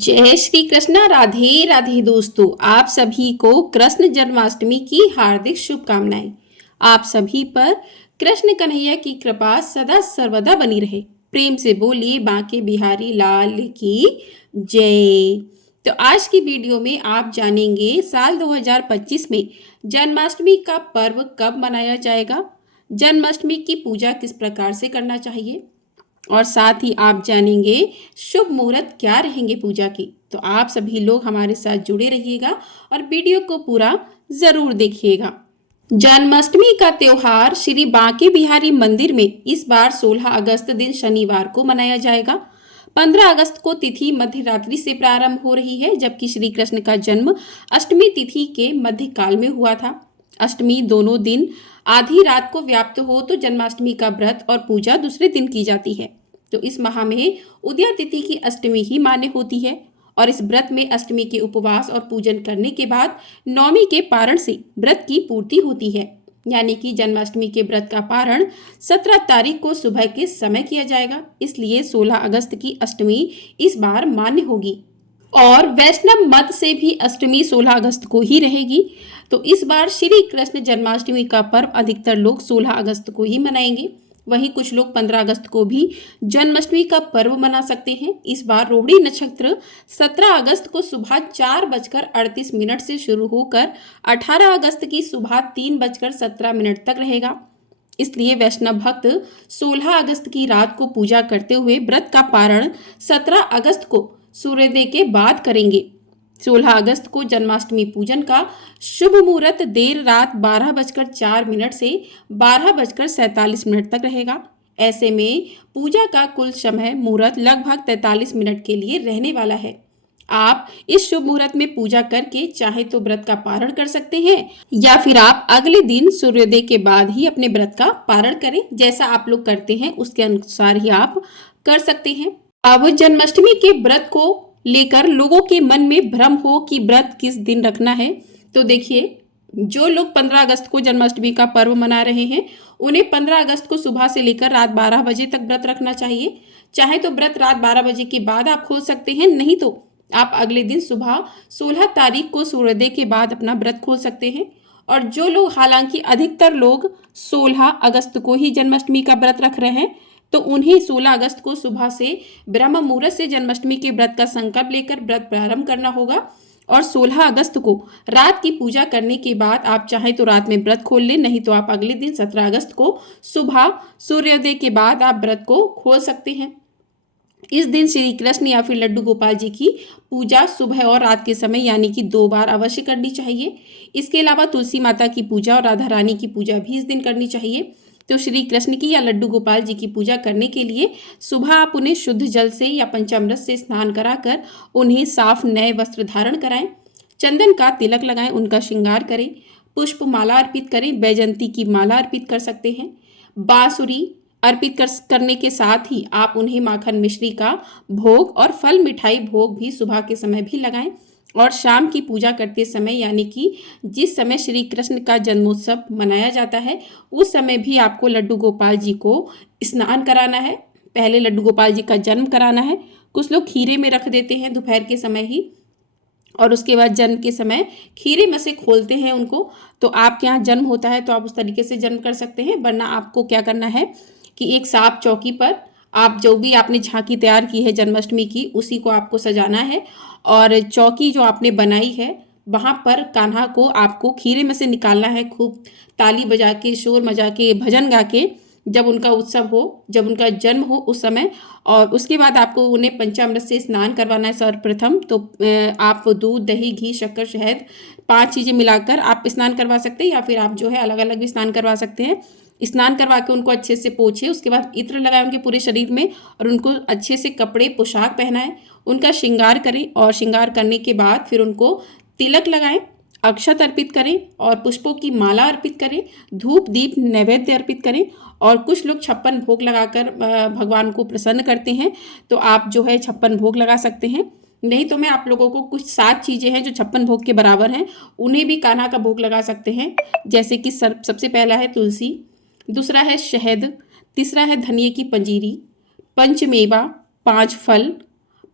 जय श्री कृष्णा। राधे राधे दोस्तों, आप सभी को कृष्ण जन्माष्टमी की हार्दिक शुभकामनाएं। आप सभी पर कृष्ण कन्हैया की कृपा सदा सर्वदा बनी रहे। प्रेम से बोलिए बांके बिहारी लाल की जय। तो आज की वीडियो में आप जानेंगे साल 2025 में जन्माष्टमी का पर्व कब मनाया जाएगा, जन्माष्टमी की पूजा किस प्रकार से करना चाहिए और साथ ही आप जानेंगे शुभ मुहूर्त क्या रहेंगे पूजा की। तो आप सभी लोग हमारे साथ जुड़े रहिएगा और वीडियो को पूरा जरूर देखिएगा। जन्माष्टमी का त्योहार श्री बांके बिहारी मंदिर में इस बार 16 अगस्त दिन शनिवार को मनाया जाएगा। 15 अगस्त को तिथि मध्य रात्रि से प्रारंभ हो रही है, जबकि श्री कृष्ण का जन्म अष्टमी तिथि के मध्य काल में हुआ था। अष्टमी दोनों दिन आधी रात को व्याप्त हो तो जन्माष्टमी का व्रत और पूजा दूसरे दिन की जाती है। तो इस माह में उदया तिथि की अष्टमी ही मान्य होती है और इस व्रत में अष्टमी के उपवास और पूजन करने के बाद नवमी के पारण से व्रत की पूर्ति होती है। यानी कि जन्माष्टमी के व्रत का पारण 17 तारीख को सुबह के समय किया जाएगा, इसलिए 16 अगस्त की अष्टमी इस बार मान्य होगी। और वैष्णव मत से भी अष्टमी 16 अगस्त को ही रहेगी। तो इस बार श्री कृष्ण जन्माष्टमी का पर्व अधिकतर लोग 16 अगस्त को ही मनाएंगे। वहीं कुछ लोग 15 अगस्त को भी जन्माष्टमी का पर्व मना सकते हैं। इस बार रोहिणी नक्षत्र 17 अगस्त को सुबह 4:38 से शुरू होकर 18 अगस्त की सुबह 3:17 तक रहेगा। इसलिए वैष्णव भक्त 16 अगस्त की रात को पूजा करते हुए व्रत का पारण 17 अगस्त को सूर्योदय के बाद करेंगे। 16 अगस्त को जन्माष्टमी पूजन का शुभ मुहूर्त देर रात 12:04 से 12:47 तक रहेगा। ऐसे में पूजा का कुल समय मुहूर्त लगभग 43 मिनट के लिए रहने वाला है। आप इस शुभ मुहूर्त में पूजा करके चाहे तो व्रत का पारण कर सकते हैं या फिर आप अगले दिन सूर्योदय के बाद ही अपने व्रत का पारण करें। जैसा आप लोग करते हैं उसके अनुसार ही आप कर सकते हैं। अब जन्माष्टमी के व्रत को लेकर लोगों के मन में भ्रम हो कि व्रत किस दिन रखना है, तो देखिए, जो लोग 15 अगस्त को जन्माष्टमी का पर्व मना रहे हैं उन्हें 15 अगस्त को सुबह से लेकर रात 12 बजे तक व्रत रखना चाहिए। चाहे तो व्रत रात 12 बजे के बाद आप खोल सकते हैं, नहीं तो आप अगले दिन सुबह 16 तारीख को सूर्योदय के बाद अपना व्रत खोल सकते हैं। और जो लोग, हालांकि अधिकतर लोग 16 अगस्त को ही जन्माष्टमी का व्रत रख रहे हैं, तो उन्हें 16 अगस्त को सुबह से ब्रह्म मुहूर्त से जन्माष्टमी के व्रत का संकल्प लेकर व्रत प्रारंभ करना होगा। और 16 अगस्त को रात की पूजा करने के बाद आप चाहे तो रात में व्रत खोल लें, नहीं तो आप अगले दिन 17 अगस्त को सुबह सूर्योदय के बाद आप व्रत को खोल सकते हैं। इस दिन श्री कृष्ण या फिर लड्डू गोपाल जी की पूजा सुबह और रात के समय यानी कि 2 बार अवश्य करनी चाहिए। इसके अलावा तुलसी माता की पूजा और राधा रानी की पूजा भी इस दिन करनी चाहिए। तो श्री कृष्ण की या लड्डू गोपाल जी की पूजा करने के लिए सुबह आप उन्हें शुद्ध जल से या पंचामृत से स्नान कराकर उन्हें साफ नए वस्त्र धारण कराएं, चंदन का तिलक लगाएं, उनका श्रृंगार करें, पुष्प माला अर्पित करें, बैजंती की माला अर्पित कर सकते हैं। बांसुरी अर्पित करने के साथ ही आप उन्हें माखन मिश्री का भोग और फल मिठाई भोग भी सुबह के समय भी लगाएं। और शाम की पूजा करते समय यानी कि जिस समय श्री कृष्ण का जन्मोत्सव मनाया जाता है उस समय भी आपको लड्डू गोपाल जी को स्नान कराना है। पहले लड्डू गोपाल जी का जन्म कराना है। कुछ लोग खीरे में रख देते हैं दोपहर के समय ही, और उसके बाद जन्म के समय खीरे में से खोलते हैं उनको। तो आपके यहाँ जन्म होता है तो आप उस तरीके से जन्म कर सकते हैं, वरना आपको क्या करना है कि एक साफ चौकी पर आप जो भी आपने झांकी तैयार की है जन्माष्टमी की उसी को आपको सजाना है। और चौकी जो आपने बनाई है वहाँ पर कान्हा को आपको खीरे में से निकालना है, खूब ताली बजा के, शोर मजा के, भजन गा के, जब उनका उत्सव हो, जब उनका जन्म हो उस समय। और उसके बाद आपको उन्हें पंचामृत से स्नान करवाना है सर्वप्रथम। तो आप दूध, दही, घी, शक्कर, शहद 5 चीज़ें मिलाकर आप स्नान करवा सकते हैं, या फिर आप जो है अलग अलग भी स्नान करवा सकते हैं। स्नान करवा के उनको अच्छे से पोछे, उसके बाद इत्र लगाए उनके पूरे शरीर में और उनको अच्छे से कपड़े पोशाक पहनाएं, उनका श्रृंगार करें। और श्रृंगार करने के बाद फिर उनको तिलक लगाएं, अक्षत अर्पित करें और पुष्पों की माला अर्पित करें, धूप दीप नैवेद्य अर्पित करें। और कुछ लोग 56 भोग लगाकर भगवान को प्रसन्न करते हैं, तो आप जो है 56 भोग लगा सकते हैं। नहीं तो मैं आप लोगों को कुछ 7 चीज़ें हैं जो 56 भोग के बराबर हैं, उन्हें भी कान्हा का भोग लगा सकते हैं। जैसे कि सबसे पहला है तुलसी, दूसरा है शहद, तीसरा है धनिये की पंजीरी, पंचमेवा 5 फल,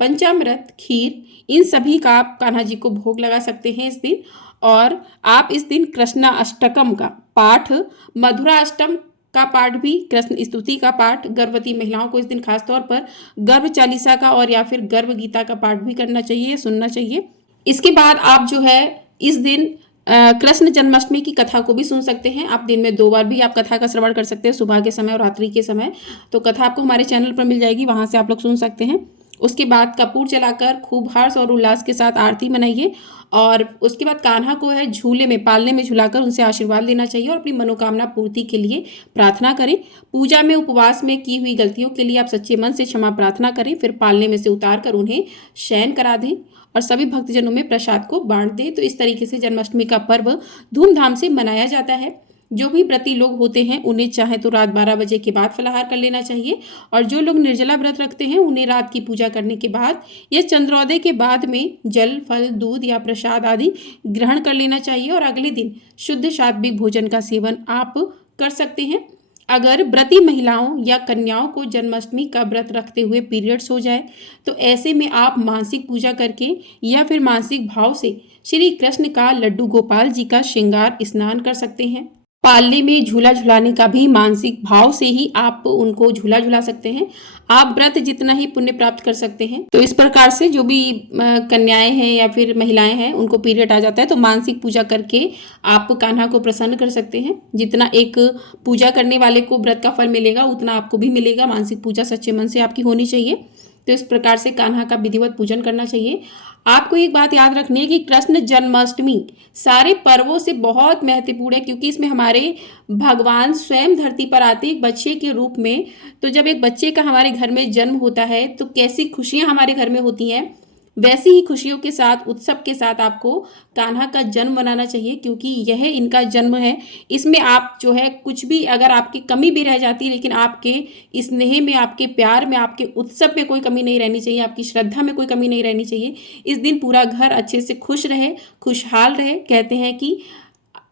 पंचामृत, खीर, इन सभी का आप कान्हा जी को भोग लगा सकते हैं इस दिन। और आप इस दिन कृष्णा अष्टकम का पाठ, मधुरा अष्टम का पाठ भी, कृष्ण स्तुति का पाठ, गर्भवती महिलाओं को इस दिन खासतौर पर गर्भ चालीसा का और या फिर गर्भ गीता का पाठ भी करना चाहिए, सुनना चाहिए। इसके बाद आप जो है इस दिन कृष्ण जन्माष्टमी की कथा को भी सुन सकते हैं। आप दिन में 2 बार भी आप कथा का श्रवण कर सकते हैं, सुबह के समय और रात्रि के समय। तो कथा आपको हमारे चैनल पर मिल जाएगी, वहां से आप लोग सुन सकते हैं। उसके बाद कपूर जलाकर खूब हर्ष और उल्लास के साथ आरती मनाइए। और उसके बाद कान्हा को है झूले में, पालने में झुलाकर उनसे आशीर्वाद लेना चाहिए और अपनी मनोकामना पूर्ति के लिए प्रार्थना करें। पूजा में, उपवास में की हुई गलतियों के लिए आप सच्चे मन से क्षमा प्रार्थना करें। फिर पालने में से उतार कर उन्हें शयन करा दें और सभी भक्तजनों में प्रसाद को बांट दें। तो इस तरीके से जन्माष्टमी का पर्व धूमधाम से मनाया जाता है। जो भी व्रती लोग होते हैं उन्हें चाहे तो रात 12 बजे के बाद फलाहार कर लेना चाहिए, और जो लोग निर्जला व्रत रखते हैं उन्हें रात की पूजा करने के बाद या चंद्रोदय के बाद में जल, फल, दूध या प्रसाद आदि ग्रहण कर लेना चाहिए और अगले दिन शुद्ध सात्विक भोजन का सेवन आप कर सकते हैं। अगर व्रती महिलाओं या कन्याओं को जन्माष्टमी का व्रत रखते हुए पीरियड्स हो जाए तो ऐसे में आप मानसिक पूजा करके या फिर मानसिक भाव से श्री कृष्ण का लड्डू गोपाल जी का श्रृंगार स्नान कर सकते हैं। पालने में झूला झुलाने का भी मानसिक भाव से ही आप उनको झूला झुला सकते हैं। आप व्रत जितना ही पुण्य प्राप्त कर सकते हैं। तो इस प्रकार से जो भी कन्याएं हैं या फिर महिलाएं हैं उनको पीरियड आ जाता है तो मानसिक पूजा करके आप कान्हा को प्रसन्न कर सकते हैं। जितना एक पूजा करने वाले को व्रत का फल मिलेगा उतना आपको भी मिलेगा। मानसिक पूजा सच्चे मन से आपकी होनी चाहिए। तो इस प्रकार से कान्हा का विधिवत पूजन करना चाहिए। आपको एक बात याद रखनी है कि कृष्ण जन्माष्टमी सारे पर्वों से बहुत महत्वपूर्ण है, क्योंकि इसमें हमारे भगवान स्वयं धरती पर आते एक बच्चे के रूप में। तो जब एक बच्चे का हमारे घर में जन्म होता है तो कैसी खुशियां हमारे घर में होती हैं, वैसी ही खुशियों के साथ, उत्सव के साथ आपको कान्हा का जन्म मनाना चाहिए, क्योंकि यह इनका जन्म है। इसमें आप जो है कुछ भी अगर आपकी कमी भी रह जाती है, लेकिन आपके स्नेह में, आपके प्यार में, आपके उत्सव में कोई कमी नहीं रहनी चाहिए, आपकी श्रद्धा में कोई कमी नहीं रहनी चाहिए। इस दिन पूरा घर अच्छे से खुश रहे, खुशहाल रहे। कहते हैं कि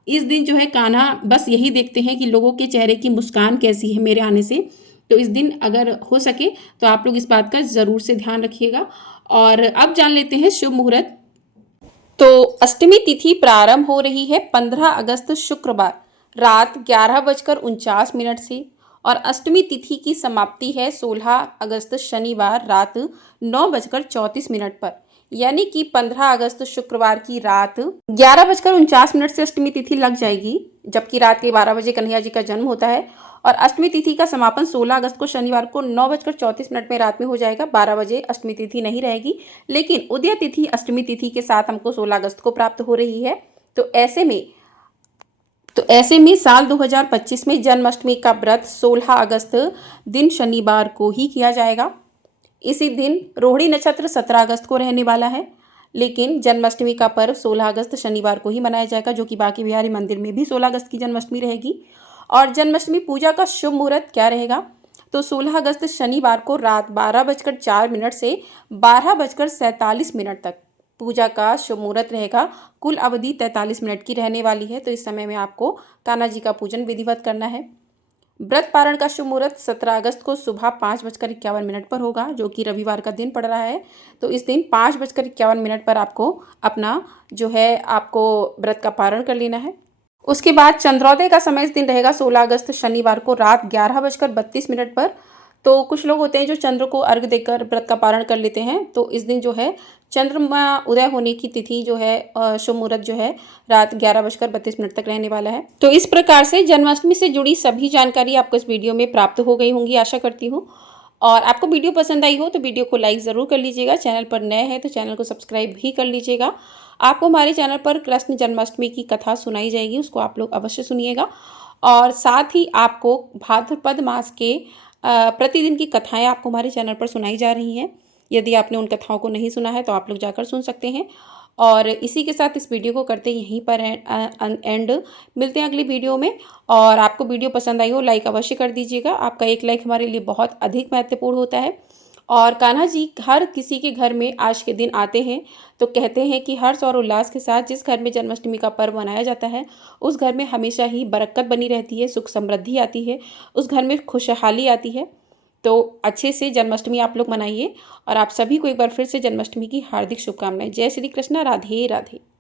इस दिन जो है कान्हा बस यही देखते हैं कि लोगों के चेहरे की मुस्कान कैसी है मेरे आने से। तो इस दिन अगर हो सके तो आप लोग इस बात का ज़रूर से ध्यान रखिएगा। और अब जान लेते हैं शुभ मुहूर्त। तो अष्टमी तिथि प्रारंभ हो रही है 15 अगस्त शुक्रवार रात 11:49 से, और अष्टमी तिथि की समाप्ति है 16 अगस्त शनिवार रात 9:34 पर। यानी कि 15 अगस्त शुक्रवार की रात 11:49 से अष्टमी तिथि लग जाएगी, जबकि रात के 12 बजे कन्हैया जी का जन्म होता है। और अष्टमी तिथि का समापन 16 अगस्त को शनिवार को 9:34 में रात में हो जाएगा। 12 बजे अष्टमी तिथि नहीं रहेगी, लेकिन उदय तिथि अष्टमी तिथि के साथ हमको 16 अगस्त को प्राप्त हो रही है। तो ऐसे में साल 2025 में जन्माष्टमी का व्रत 16 अगस्त दिन शनिवार को ही किया जाएगा। इसी दिन रोहिणी नक्षत्र 17 अगस्त को रहने वाला है, लेकिन जन्माष्टमी का पर्व 16 अगस्त शनिवार को ही मनाया जाएगा, जो कि बांके बिहारी मंदिर में भी 16 अगस्त की जन्माष्टमी रहेगी। और जन्माष्टमी पूजा का शुभ मुहूर्त क्या रहेगा, तो 16 अगस्त शनिवार को रात 12:04 से 12:47 तक पूजा का शुभ मुहूर्त रहेगा। कुल अवधि 43 मिनट की रहने वाली है। तो इस समय में आपको कान्हा जी का पूजन विधिवत करना है। व्रत पारण का शुभ मुहूर्त 17 अगस्त को सुबह 5:51 पर होगा, जो कि रविवार का दिन पड़ रहा है। तो इस दिन 5:51 पर आपको अपना जो है आपको व्रत का पारण कर लेना है। उसके बाद चंद्रोदय का समय इस दिन रहेगा 16 अगस्त शनिवार को रात 11:32 पर। तो कुछ लोग होते हैं जो चंद्र को अर्घ देकर व्रत का पारण कर लेते हैं। तो इस दिन जो है चंद्रमा उदय होने की तिथि जो है शुभ मुहूर्त जो है रात 11:32 तक रहने वाला है। तो इस प्रकार से जन्माष्टमी से जुड़ी सभी जानकारी आपको इस वीडियो में प्राप्त हो गई होंगी, आशा करती हूँ। और आपको वीडियो पसंद आई हो तो वीडियो को लाइक ज़रूर कर लीजिएगा। चैनल पर नए हैं तो चैनल को सब्सक्राइब भी कर लीजिएगा। आपको हमारे चैनल पर कृष्ण जन्माष्टमी की कथा सुनाई जाएगी, उसको आप लोग अवश्य सुनिएगा। और साथ ही आपको भाद्रपद मास के प्रतिदिन की कथाएं आपको हमारे चैनल पर सुनाई जा रही हैं। यदि आपने उन कथाओं को नहीं सुना है तो आप लोग जाकर सुन सकते हैं। और इसी के साथ इस वीडियो को करते यहीं पर एंड मिलते हैं अगली वीडियो में। और आपको वीडियो पसंद आई हो लाइक अवश्य कर दीजिएगा। आपका एक लाइक हमारे लिए बहुत अधिक महत्वपूर्ण होता है। और कान्हा जी हर किसी के घर में आज के दिन आते हैं, तो कहते हैं कि हर्ष और उल्लास के साथ जिस घर में जन्माष्टमी का पर्व मनाया जाता है उस घर में हमेशा ही बरकत बनी रहती है, सुख समृद्धि आती है, उस घर में खुशहाली आती है। तो अच्छे से जन्माष्टमी आप लोग मनाइए और आप सभी को एक बार फिर से जन्माष्टमी की हार्दिक शुभकामनाएं। जय श्री कृष्णा, राधे राधे।